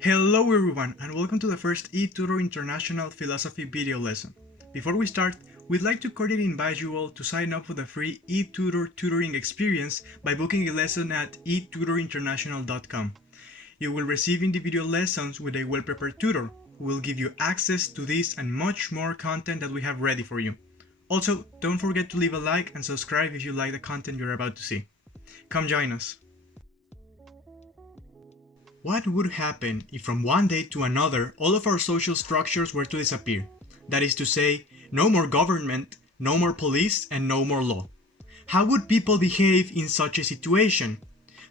Hello everyone and welcome to the first E-Tutor International Philosophy video lesson. Before we start, we'd like to cordially invite you all to sign up for the free E-Tutor tutoring experience by booking a lesson at etutorinternational.com. You will receive individual lessons with a well-prepared tutor who will give you access to this and much more content that we have ready for you. Also, don't forget to leave a like and subscribe if you like the content you're about to see. Come join us. What would happen if from one day to another all of our social structures were to disappear? That is to say, no more government, no more police, and no more law. How would people behave in such a situation?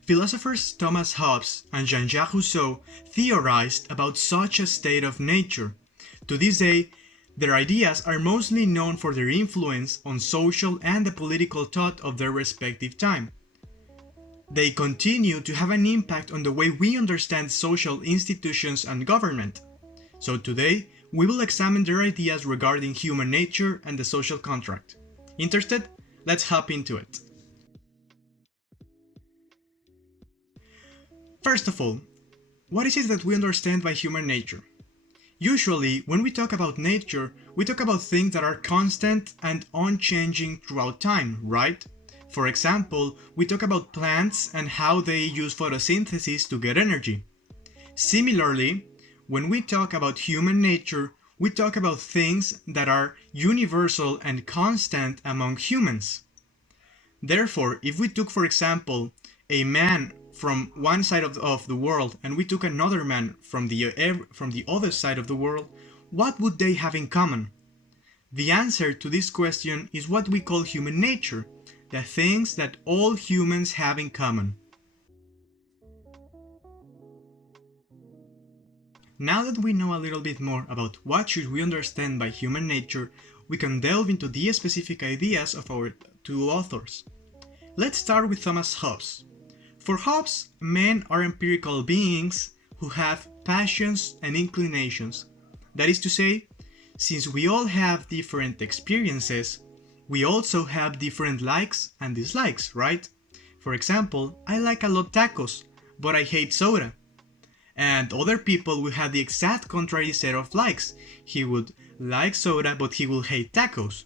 Philosophers Thomas Hobbes and Jean-Jacques Rousseau theorized about such a state of nature. To this day, their ideas are mostly known for their influence on social and the political thought of their respective time. They continue to have an impact on the way we understand social institutions and government. So today, we will examine their ideas regarding human nature and the social contract. Interested? Let's hop into it. First of all, what is it that we understand by human nature? Usually, when we talk about nature, we talk about things that are constant and unchanging throughout time, right? For example, we talk about plants and how they use photosynthesis to get energy. Similarly, when we talk about human nature, we talk about things that are universal and constant among humans. Therefore, if we took, for example, a man from one side of the world and we took another man from the other side of the world, what would they have in common? The answer to this question is what we call human nature. The things that all humans have in common. Now that we know a little bit more about what should we understand by human nature, we can delve into the specific ideas of our two authors. Let's start with Thomas Hobbes. For Hobbes, men are empirical beings who have passions and inclinations. That is to say, since we all have different experiences, we also have different likes and dislikes, right? For example, I like a lot tacos, but I hate soda. And other people will have the exact contrary set of likes. He would like soda, but he will hate tacos.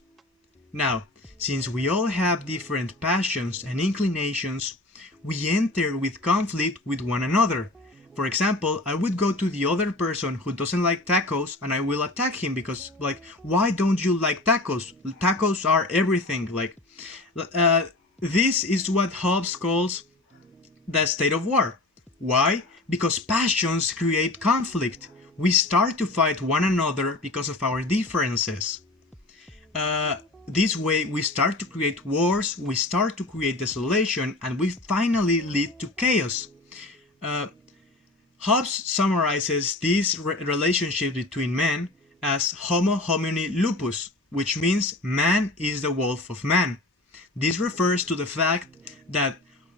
Now, since we all have different passions and inclinations, we enter with conflict with one another. For example, I would go to the other person who doesn't like tacos and I will attack him because, why don't you like tacos? Tacos are everything. This is what Hobbes calls the state of war. Why? Because passions create conflict. We start to fight one another because of our differences. This way, we start to create wars, we start to create desolation, and we finally lead to chaos. Hobbes summarizes this relationship between men as homo homini lupus, which means man is the wolf of man. This refers to the fact that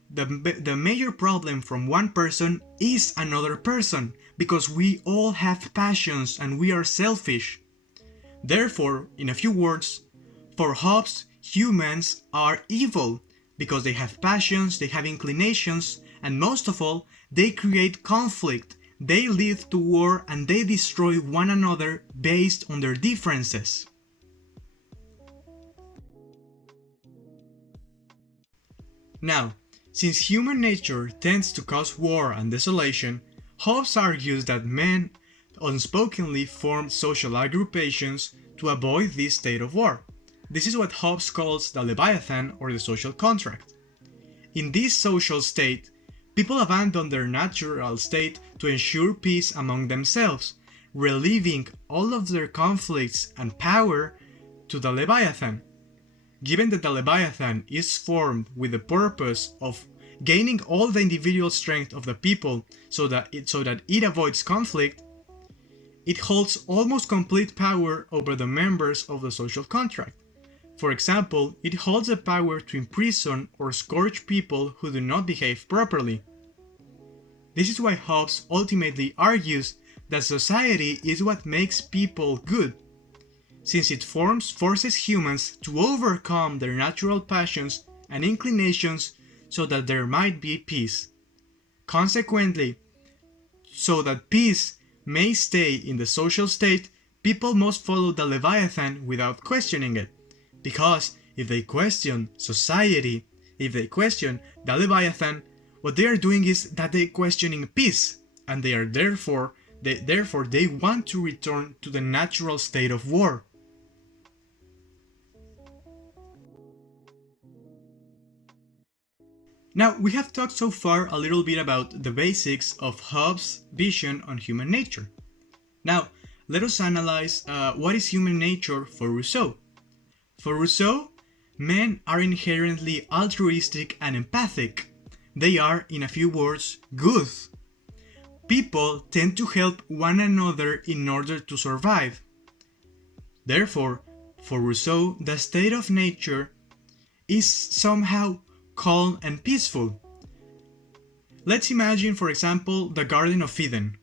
the major problem from one person is another person, because we all have passions and we are selfish. Therefore, in a few words, for Hobbes, humans are evil because they have passions, they have inclinations, and most of all, they create conflict, they lead to war, and they destroy one another based on their differences. Now, since human nature tends to cause war and desolation, Hobbes argues that men unspokenly form social agrupations to avoid this state of war. This is what Hobbes calls the Leviathan or the social contract. In this social state, people abandon their natural state to ensure peace among themselves, relieving all of their conflicts and power to the Leviathan. Given that the Leviathan is formed with the purpose of gaining all the individual strength of the people so that it avoids conflict, it holds almost complete power over the members of the social contract. For example, it holds the power to imprison or scourge people who do not behave properly. This is why Hobbes ultimately argues that society is what makes people good, since it forces humans to overcome their natural passions and inclinations so that there might be peace. Consequently, so that peace may stay in the social state, people must follow the Leviathan without questioning it. Because if they question society, if they question the Leviathan, what they are doing is that they are questioning peace, and they are therefore they want to return to the natural state of war. Now, we have talked so far a little bit about the basics of Hobbes' vision on human nature. Now, let us analyze what is human nature for Rousseau. For Rousseau, men are inherently altruistic and empathic. They are, in a few words, good. People tend to help one another in order to survive. Therefore, for Rousseau, the state of nature is somehow calm and peaceful. Let's imagine, for example, the Garden of Eden.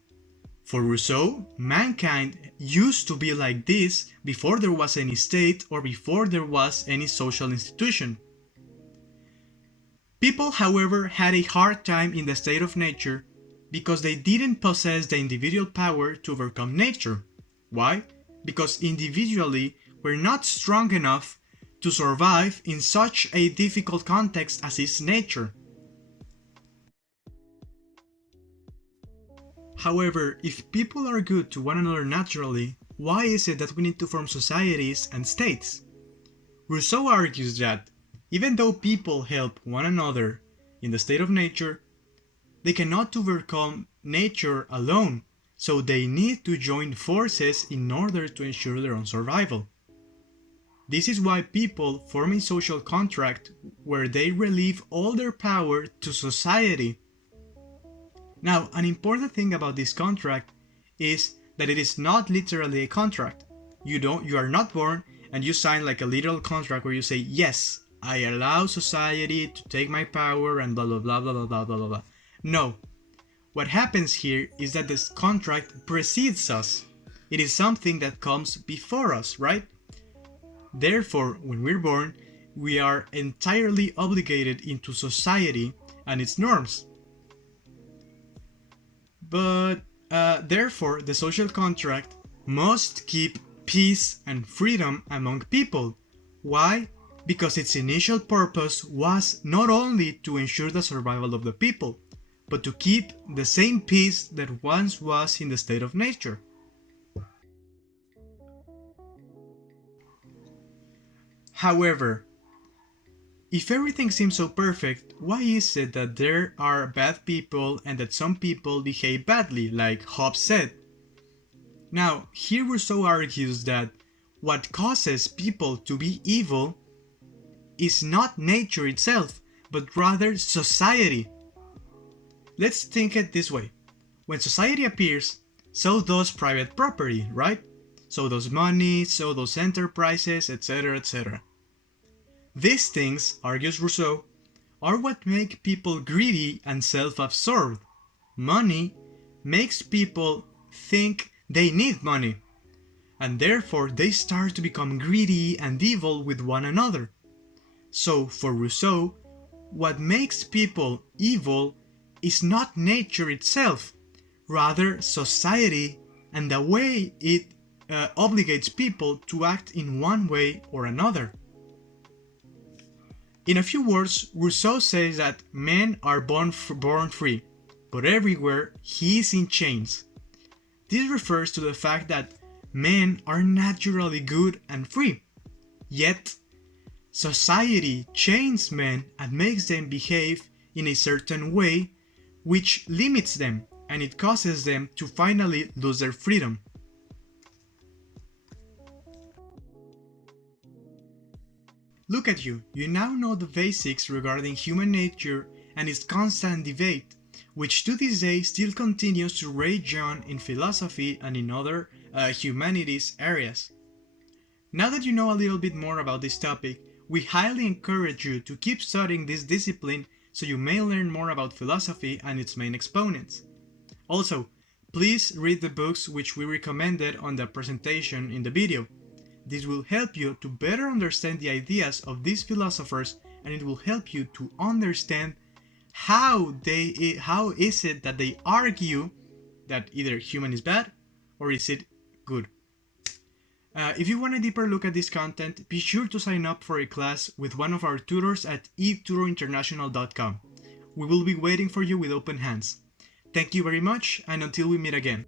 For Rousseau, mankind used to be like this before there was any state or before there was any social institution. People, however, had a hard time in the state of nature because they didn't possess the individual power to overcome nature. Why? Because individually we're not strong enough to survive in such a difficult context as is nature. However, if people are good to one another naturally, why is it that we need to form societies and states? Rousseau argues that even though people help one another in the state of nature, they cannot overcome nature alone, so they need to join forces in order to ensure their own survival. This is why people form a social contract where they relieve all their power to society. Now, an important thing about this contract is that it is not literally a contract. You are not born and you sign like a literal contract where you say, yes, I allow society to take my power and blah blah blah blah blah blah blah blah. No. What happens here is that this contract precedes us. It is something that comes before us, right? Therefore, when we're born, we are entirely obligated into society and its norms. But therefore, the social contract must keep peace and freedom among people. Why? Because its initial purpose was not only to ensure the survival of the people, but to keep the same peace that once was in the state of nature. However, if everything seems so perfect, why is it that there are bad people and that some people behave badly, like Hobbes said? Now, here Rousseau argues that what causes people to be evil is not nature itself, but rather society. Let's think it this way. When society appears, so does private property, right? So does money, so does enterprises, etc., etc. These things, argues Rousseau, are what make people greedy and self-absorbed. Money makes people think they need money, and therefore they start to become greedy and evil with one another. So, for Rousseau, what makes people evil is not nature itself, rather society and the way it obligates people to act in one way or another. In a few words, Rousseau says that men are born free, but everywhere he is in chains. This refers to the fact that men are naturally good and free, yet society chains men and makes them behave in a certain way which limits them, and it causes them to finally lose their freedom. Look at you, you now know the basics regarding human nature and its constant debate, which to this day still continues to rage on in philosophy and in other humanities areas. Now that you know a little bit more about this topic, we highly encourage you to keep studying this discipline so you may learn more about philosophy and its main exponents. Also, please read the books which we recommended on the presentation in the video. This will help you to better understand the ideas of these philosophers, and it will help you to understand how is it that they argue that either human is bad or is it good. If you want a deeper look at this content, be sure to sign up for a class with one of our tutors at etutorinternational.com. We will be waiting for you with open hands. Thank you very much, and until we meet again.